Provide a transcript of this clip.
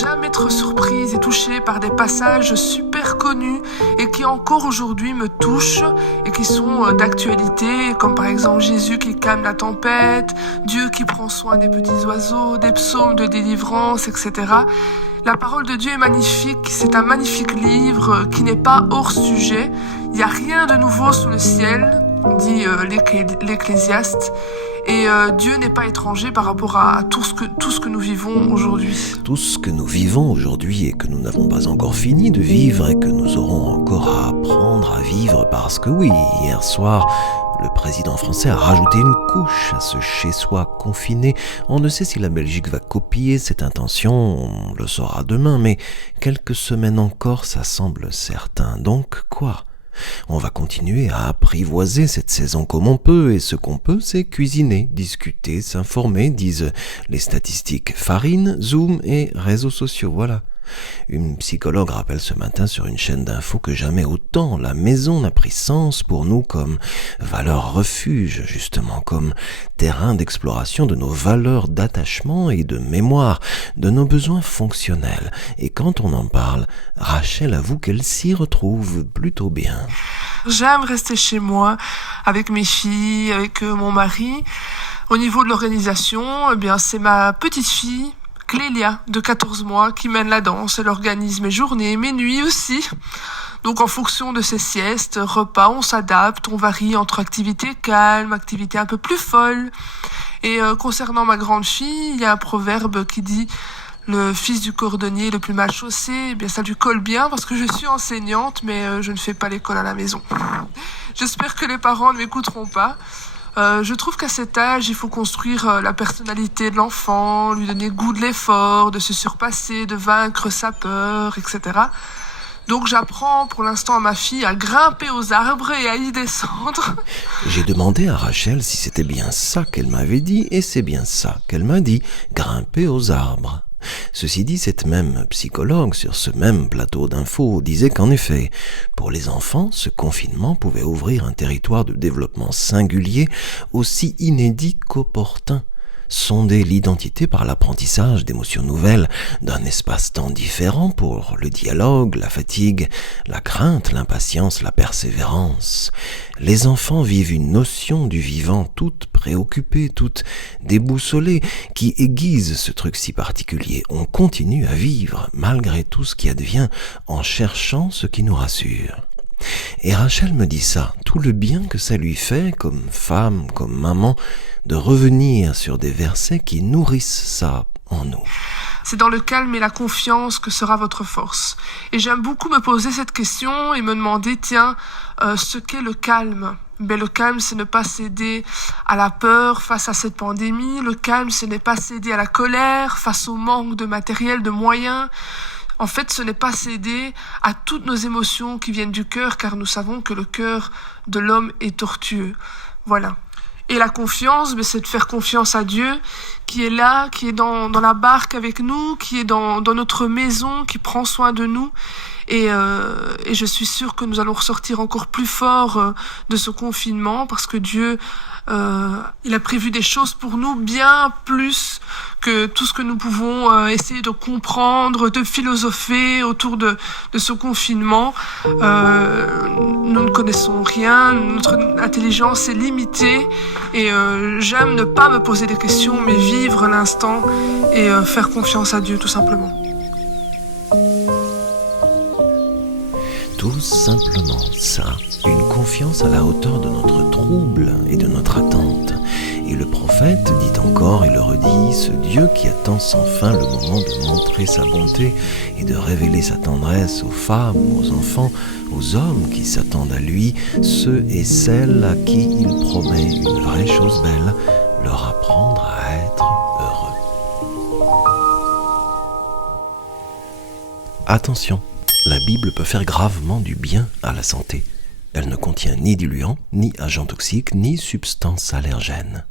J'aime être surprise et touchée par des passages super connus et qui encore aujourd'hui me touchent et qui sont d'actualité, comme par exemple Jésus qui calme la tempête, Dieu qui prend soin des petits oiseaux, des psaumes de délivrance, etc. La parole de Dieu est magnifique, c'est un magnifique livre qui n'est pas hors sujet. Il n'y a rien de nouveau sous le ciel, dit l'Ecclésiaste. Et Dieu n'est pas étranger par rapport à tout ce que nous vivons aujourd'hui. Tout ce que nous vivons aujourd'hui et que nous n'avons pas encore fini de vivre et que nous aurons encore à apprendre à vivre parce que oui, hier soir, le président français a rajouté une couche à ce chez-soi confiné. On ne sait si la Belgique va copier cette intention, on le saura demain, mais quelques semaines encore, ça semble certain. Donc quoi ? On va continuer à apprivoiser cette saison comme on peut, et ce qu'on peut, c'est cuisiner, discuter, s'informer, disent les statistiques. Farine, Zoom et réseaux sociaux, voilà. Une psychologue rappelle ce matin sur une chaîne d'infos que jamais autant la maison n'a pris sens pour nous comme valeur refuge, justement, comme terrain d'exploration de nos valeurs d'attachement et de mémoire, de nos besoins fonctionnels. Et quand on en parle, Rachel avoue qu'elle s'y retrouve plutôt bien. J'aime rester chez moi avec mes filles, avec mon mari. Au niveau de l'organisation, eh bien, c'est ma petite fille Clélia, de 14 mois, qui mène la danse. Elle organise mes journées, mes nuits aussi. Donc en fonction de ses siestes, repas, on s'adapte, on varie entre activités calmes, activités un peu plus folles. Et concernant ma grande fille, il y a un proverbe qui dit « Le fils du cordonnier est le plus mal chaussé ». Eh bien, ça lui colle bien parce que je suis enseignante, mais je ne fais pas l'école à la maison. J'espère que les parents ne m'écouteront pas. Je trouve qu'à cet âge, il faut construire la personnalité de l'enfant, lui donner goût de l'effort, de se surpasser, de vaincre sa peur, etc. Donc j'apprends pour l'instant à ma fille à grimper aux arbres et à y descendre. J'ai demandé à Rachel si c'était bien ça qu'elle m'avait dit, et c'est bien ça qu'elle m'a dit, grimper aux arbres. Ceci dit, cette même psychologue, sur ce même plateau d'infos, disait qu'en effet, pour les enfants, ce confinement pouvait ouvrir un territoire de développement singulier, aussi inédit qu'opportun. Sonder l'identité par l'apprentissage d'émotions nouvelles, d'un espace-temps différent pour le dialogue, la fatigue, la crainte, l'impatience, la persévérance. Les enfants vivent une notion du vivant toute préoccupée, toute déboussolée, qui aiguise ce truc si particulier. On continue à vivre, malgré tout ce qui advient, en cherchant ce qui nous rassure. Et Rachel me dit ça, tout le bien que ça lui fait, comme femme, comme maman, de revenir sur des versets qui nourrissent ça en nous. C'est dans le calme et la confiance que sera votre force. Et j'aime beaucoup me poser cette question et me demander, ce qu'est le calme. Le calme, c'est ne pas céder à la peur face à cette pandémie. Le calme, ce n'est pas céder à la colère face au manque de matériel, de moyens. En fait, ce n'est pas céder à toutes nos émotions qui viennent du cœur, car nous savons que le cœur de l'homme est tortueux. Voilà. Et la confiance, c'est de faire confiance à Dieu, qui est là, qui est dans la barque avec nous, qui est dans notre maison, qui prend soin de nous. Et je suis sûre que nous allons ressortir encore plus fort de ce confinement, parce que Dieu, il a prévu des choses pour nous bien plus que tout ce que nous pouvons essayer de comprendre, de philosopher autour de ce confinement. Nous ne connaissons rien, notre intelligence est limitée, et j'aime ne pas me poser des questions, mais vivre l'instant et faire confiance à Dieu, tout simplement. Tout simplement ça, une confiance à la hauteur de notre trouble et de notre attente. Et le prophète dit encore et le redit, ce Dieu qui attend sans fin le moment de montrer sa bonté et de révéler sa tendresse aux femmes, aux enfants, aux hommes qui s'attendent à lui, ceux et celles à qui il promet une vraie chose belle, leur apprendre à être heureux. Attention, la Bible peut faire gravement du bien à la santé. Elle ne contient ni diluants, ni agents toxiques, ni substances allergènes.